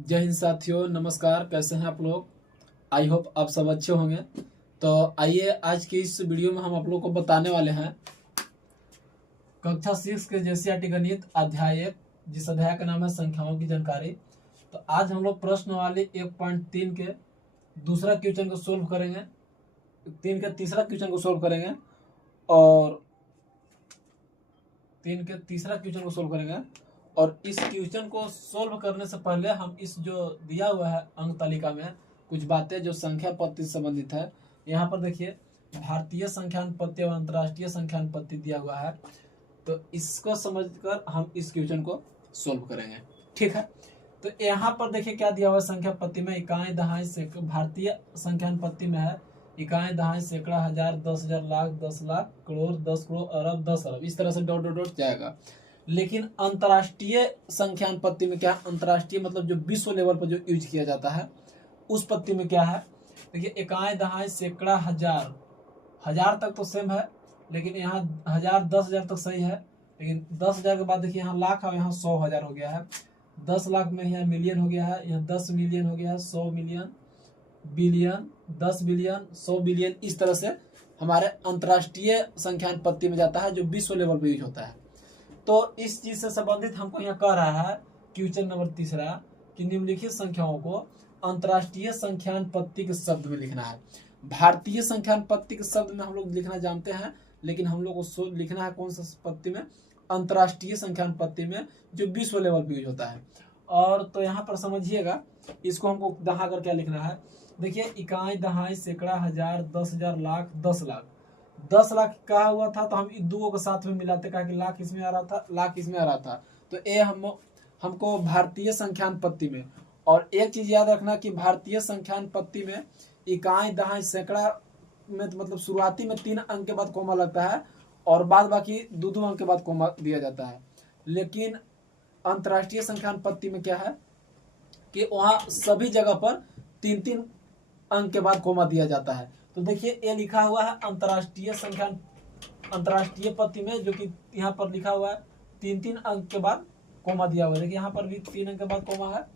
जय हिंद साथियों, नमस्कार। कैसे हैं आप लोग? आई होप आप सब अच्छे होंगे। तो आइए आज की इस वीडियो में हम आप लोग को बताने वाले हैं कक्षा 6 के जेसीईआरटी गणित अध्याय 1, जिस अध्याय का नाम है संख्याओं की जानकारी। तो आज हम लोग प्रश्नवाली 1.3 के दूसरा क्वेश्चन को सोल्व करेंगे, 3 के तीसरा क्वेश्चन को सोल्व करेंगे और 3 के तीसरा क्वेश्चन को सोल्व करेंगे। और इस क्वेश्चन को सोल्व करने से पहले हम इस जो दिया हुआ है अंक तालिका में कुछ बातें जो संख्या पत्ति से संबंधित है। यहाँ पर देखिए भारतीय संख्यानुपत्ति और अंतर्राष्ट्रीय संख्यानुपत्ति दिया हुआ है, तो इसको समझकर हम इस क्वेश्चन को सोल्व करेंगे। ठीक है, तो यहाँ पर देखिए क्या दिया हुआ है संख्या पत्ति में। इकाई दहाई सैकड़ा भारतीय संख्यानुपत्ति में है इकाई दहाई सैकड़ा हजार 10,000 लाख 10 लाख करोड़ 10 करोड़ अरब 10 अरब, इस तरह से डॉट डॉट डॉट जाएगा। लेकिन अंतर्राष्ट्रीय संख्यानुपत्ति में क्या, अंतर्राष्ट्रीय मतलब जो विश्व लेवल पर जो यूज किया जाता है उस पत्ति में क्या है। देखिए इकाई दहाई सैकड़ा हजार, हजार तक तो सेम है, लेकिन यहाँ 1000 10,000 तक सही है। लेकिन 10,000 के बाद देखिए यहाँ लाख है, यहाँ 100,000 हो गया है। 10 लाख में यहाँ मिलियन हो गया है, यहाँ 10 मिलियन हो गया है, 100 मिलियन, बिलियन, 10 बिलियन, 100 बिलियन, इस तरह से हमारे अंतर्राष्ट्रीय संख्यानुपत्ति में जाता है जो विश्व लेवल पर यूज होता है। तो इस चीज से संबंधित हमको यहाँ कह रहा है क्वेश्चन नंबर तीसरा कि निम्नलिखित संख्याओं को अंतर्राष्ट्रीय संख्यानुपत्ति के शब्द में लिखना है। भारतीय संख्यानुपत्ति के शब्द में हम लोग लिखना जानते हैं, लेकिन हम लोग को लिखना है कौन सा पत्ति में, अंतर्राष्ट्रीय संख्यानुपत्ति में जो विश्व लेवल पर यूज होता है। और तो यहाँ पर समझिएगा इसको हमको दहाकर क्या लिखना है। देखिए इकाई दहाई सैकड़ा हजार 10,000 लाख 10 लाख, 10 लाख कहा हुआ था तो हम दो के साथ में मिलाते, कहा कि लाख इसमें आ रहा था, लाख इसमें आ रहा था, तो ये हमको भारतीय संख्यानुपत्ति में। और एक चीज याद रखना कि भारतीय संख्यानुपत्ति में इकाई दहाई सैकड़ा में मतलब शुरुआती में 3 अंक के बाद कोमा लगता है और बाद बाकी 2 अंक के बाद कोमा दिया जाता है। लेकिन अंतर्राष्ट्रीय संख्यानुपत्ति में क्या है कि वहां सभी जगह पर 3 अंक के बाद कोमा दिया जाता है। तो देखिए ये लिखा हुआ है अंतर्राष्ट्रीय पत्ति में, जो कि यहाँ पर लिखा हुआ है 3 अंक के बाद कोमा दिया हुआ है। देखिए यहाँ पर भी 3 अंक के बाद कोमा है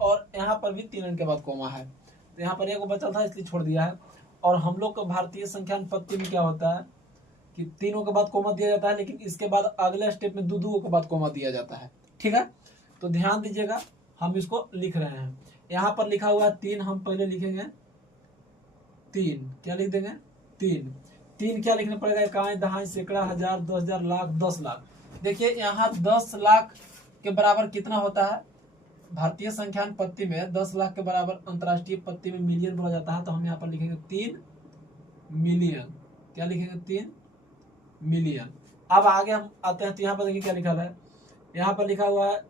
और यहाँ पर भी 3 अंक के बाद कोमा है। तो यहाँ पर एक बचा था इसलिए छोड़ दिया है। और हम लोग को भारतीय संख्यानुपत्ति में क्या होता है कि 3 के बाद कोमा दिया जाता है, लेकिन इसके बाद अगले स्टेप में 2 के बाद कोमा दिया जाता है। ठीक है, तो ध्यान दीजिएगा, हम इसको लिख रहे हैं। यहाँ पर लिखा हुआ है 3, हम पहले लिखेंगे 3, क्या लिख देंगे 3 क्या लिखना पड़ेगा, इकाई दहाई सैकड़ा हजार 10,000 लाख 10 लाख। देखिए यहाँ 10 लाख के बराबर कितना होता है भारतीय संख्यानुपत्ति में, 10 लाख के बराबर अंतर्राष्ट्रीय पत्ति में मिलियन बोला जाता है। तो हम यहाँ पर लिखेंगे 3 मिलियन, क्या लिखेंगे 3 मिलियन। अब आगे हम आते हैं तो यहाँ पर देखिए क्या लिखा है, यहाँ पर लिखा हुआ है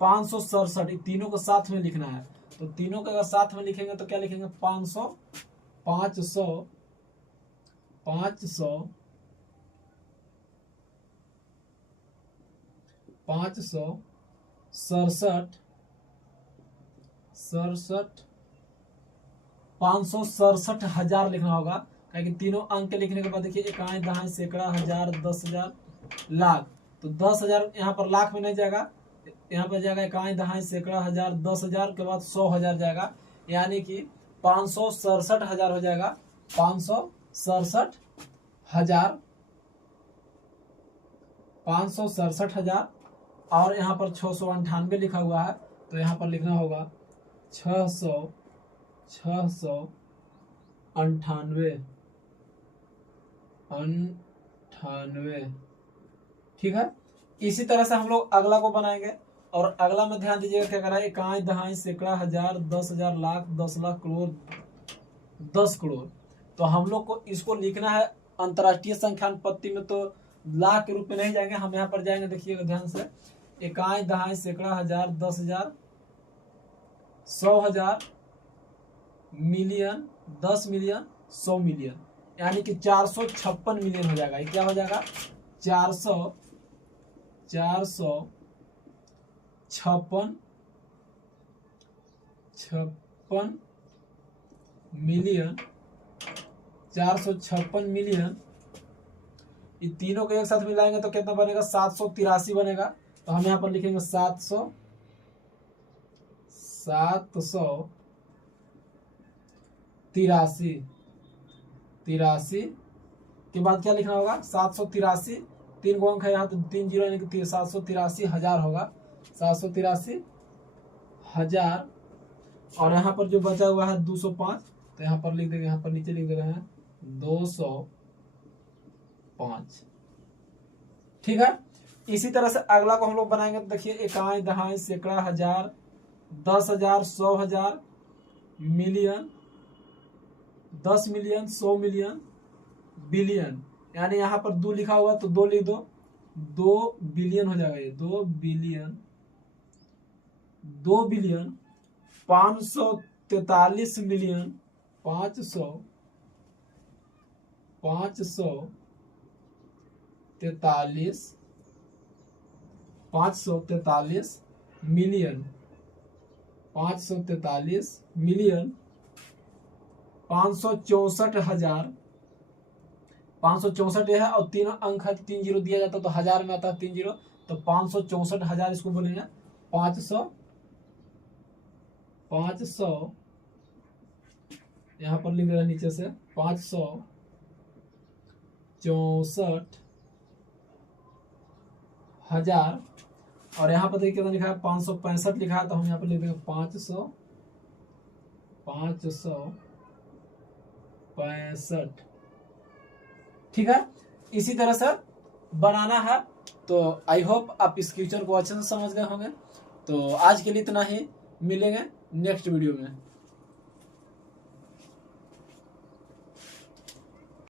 567, तीनों को साथ में लिखना है। तो तीनों का अगर साथ में लिखेंगे तो क्या लिखेंगे 500 500 500 567 567,000 लिखना होगा, क्योंकि तीनों अंक लिखने के बाद देखिए इकाई दहाई सैकड़ा हजार 10,000 लाख, तो 10,000 यहाँ पर लाख में नहीं जाएगा, यहाँ पर जाएगा इकाई दहाई सैकड़ा हजार 10,000 के बाद 100,000 जाएगा, यानी कि 567,000 हो जाएगा। 567,000 567,000 और यहाँ पर 698 लिखा हुआ है, तो यहाँ पर लिखना होगा 698। ठीक है, इसी तरह से हम लोग अगला को बनाएंगे। और अगला में ध्यान दीजिएगा क्या करा है, इकाई दहाई सैकड़ा हजार 10,000 लाख 10 लाख करोड़ 10 करोड़। तो हम लोग को इसको लिखना है अंतर्राष्ट्रीय संख्यानुपत्ति में, तो लाख के रूप में नहीं जाएंगे, हम यहाँ पर जाएंगे। देखिएगा ध्यान से, इकाई दहाई सैकड़ा हजार 10,000 100,000 मिलियन 10 मिलियन 100 मिलियन, यानी कि 456 मिलियन हो जाएगा। ये क्या हो जाएगा 456 मिलियन 456 मिलियन। ये तीनों को एक साथ मिलाएंगे तो कितना बनेगा 783 बनेगा। तो हम यहाँ पर लिखेंगे 783 783 83 के बाद क्या लिखना होगा 783 3 को अंक है यहाँ तो 3 जीरो यानी कि 783,000 होगा 783,000 और यहाँ पर जो बचा हुआ है 205 तो यहाँ पर लिख देंगे यहाँ पर नीचे लिख दे रहे हैं 205 ठीक है। इसी तरह से अगला को हम लोग बनाएंगे तो देखिए इकाई दहाई सैकड़ा हजार 10,000 100,000 मिलियन 10 मिलियन 100 मिलियन बिलियन यानी यहाँ पर 2 लिखा हुआ तो 2 लिख दो 2 बिलियन हो जाएगा ये 2 बिलियन 543 मिलियन 543 मिलियन 564,000 564 यह है और 3 अंक है 3 जीरो दिया जाता है तो हजार में आता है 3 जीरो तो 564,000 इसको बोलेंगे 500 यहाँ पर लिख रहा है नीचे से 564,000 और यहाँ पर देखिए कितना लिखा है 565 लिखा है तो हम यहाँ पर लिख देंगे 565 ठीक है। इसी तरह से बनाना है तो आई होप आप इस क्वेश्चन को अच्छे से समझ गए होंगे। तो आज के लिए इतना ही, मिलेंगे नेक्स्ट वीडियो में।